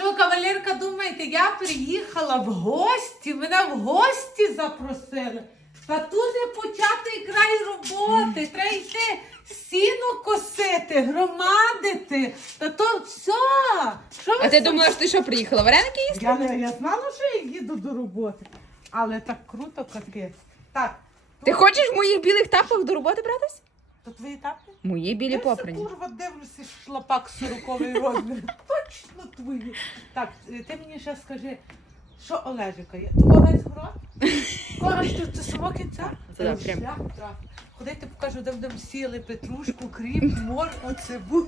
Що, кавалерка, думаєте, я приїхала в гості, мене в гості запросили. Та тут і початий край роботи. Треба йти сіно косити, громадити. Та то все. Що ви А ти думала, що ти що приїхала? Вареники їсти? Я, не, я знала, що я їду до роботи. Але так круто, капець. Так, Ти хочеш в моїх білих тапах до роботи братись? То твої тапки? Мої білі Я все, попрані. курва дивлюся шлапак 40 розмір. Точно твої. Так, е, ти мені ще скажи, що Олежика є? Твого весь город? Ж тут це самого кінця? Це да, прям. шлях трав. Ходити покажу, де будемо сіли петрушку, кріп, моркву, цибулю.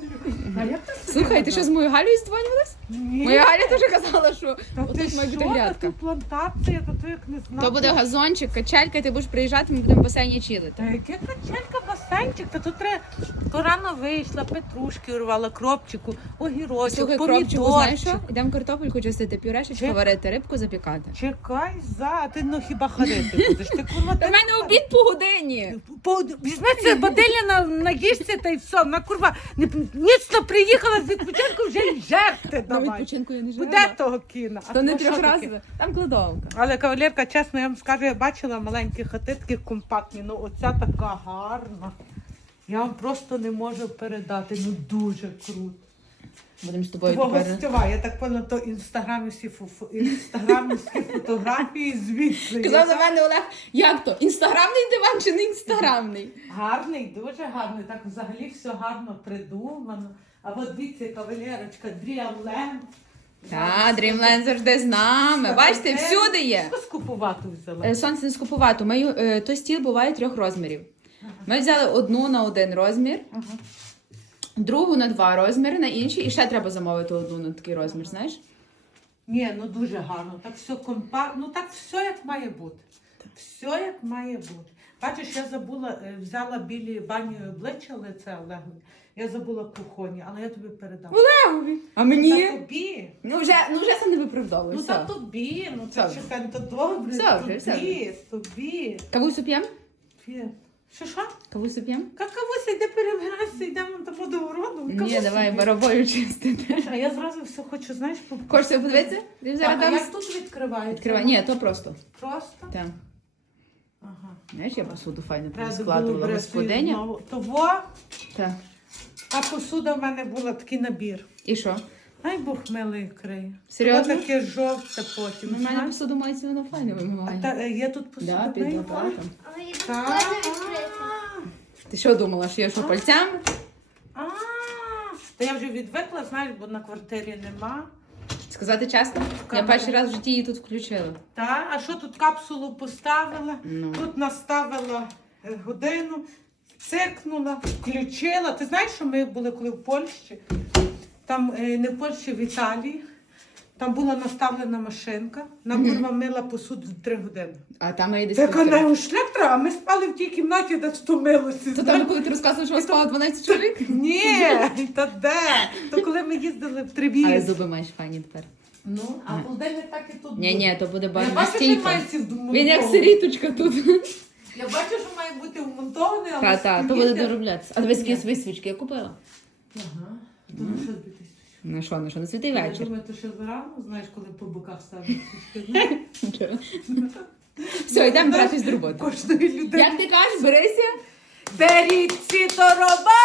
А як ти собі Слухай, ти що з моєю Галею здзвонювалась? Ні. Моя Галя теж казала, що Та ти отут має бути що? Та грядка. тут плантація, та то як не знати. То буде газончик, качелька, і ти будеш приїжджати, ми будемо в басейні чилити. Та яке качелька, басейнчик, то тут треба. То рано вийшла, петрушки урвала, кропчику, огірочок, Слухай, кропчику, знаєш помідорчик. що? Йдемо картопельку чистити, пюрешечку Чек. варити, рибку запікати. Чекай за, ти ну хіба харити будеш? Ти курва У ти мене обід по годині. По- Візьми це бадилля на, наїжся та й все. На курва не ніцно приїхала з відпочинку, вже й жерти На давай. відпочинку я не живу. Буде того кіна. А То не що таке? трьохразове. Там кладовка. Але кавалерка, чесно, я вам скажу, я бачила маленькі хати, такі компактні, ну оця така гарна. Я вам просто не можу передати. Ну дуже круто. Будемо з тобою Твого тепер. гостьова, я так поняла, то інстаграмівські фу- інстаграмівські фотографії звідси. Казав за мене Олег, як то? Інстаграмний диван інстаграмний? Гарний, дуже гарний. Так взагалі все гарно придумано. А от дивіться, кавалерочка, Дріамлен. Та, Dreamland завжди з нами. Бачите, всюди є. Що скупувати взяла? Е, Сонце не скупувати. Ми, е, той стіл буває трьох розмірів. Ми взяли одну на один розмір, Ага. другу на два розміри, на інший, і ще треба замовити одну на такий розмір, знаєш? Ні, ну дуже гарно. Так все компактно, ну так все як має бути. Все як має бути. Бачиш, я забула, е, взяла білі бані обличчя лице Олегові. Я забула кухоні, але я тобі передам. А Та тобі. Ну вже, ну вже сам не виправдовуй. Ну все. та тобі, ну це Все. чекай, ну, то добре. Все, все, тобі, тобі. Кавусю п'єм? Фі. Що що? Кавусю п'єм? Какавуся, йде перебиратися, йдемо до до городу. Ні, Кавусю давай п'є. барабою чистити. А я зразу все хочу, знаєш, по- Хочеш себе подивитися? Ти зараз а там тут відкривається? відкривай. Ні, то просто. Просто? Так. Ага. Знаєш, я посуду файно складувала господиня. Того, Так. а посуда в мене була такий набір. І що? Ай Бог милий криє. Серйозно? Ось таке жовте потім. У мене знаєш? посуду мається воно файно А вимиває. та, е, є тут посуда? Да, під. Але я Так. Ти що думала, що я що пальцями? А, Та я вже відвикла, знаєш, бо на квартирі нема. Сказати чесно, я перший раз в житті її тут включила. Та, а що тут капсулу поставила? Ну. Тут наставила е, годину, цикнула, включила. Ти знаєш, що ми були коли в Польщі? Там е, не в Польщі, в Італії. Там була наставлена машинка, на курва мила посуду три години. А там я десь. Так вона шлях треба, а ми спали в тій кімнаті, де стомилося. То там, коли ти розказувала, що вас спало 12 чоловік? Ні, та де? То коли ми їздили в Але Трибіз. зуби маєш файні тепер. Ну, а холодильник так і тут. Ні, ні, то буде бажано. Він як сиріточка тут. Я бачу, що має бути вмонтований, але Та, та, то буде дороблятися. А дивись, які свої свічки я купила. Ага. Думаю, що. Ну що, ну що, на святий Я вечір. думаю, то ще зарано, знаєш, коли по боках ставлять свічки. Все, йдемо братись до роботи. Кожної людини. Як ти кажеш, берися? Беріть ці тороба!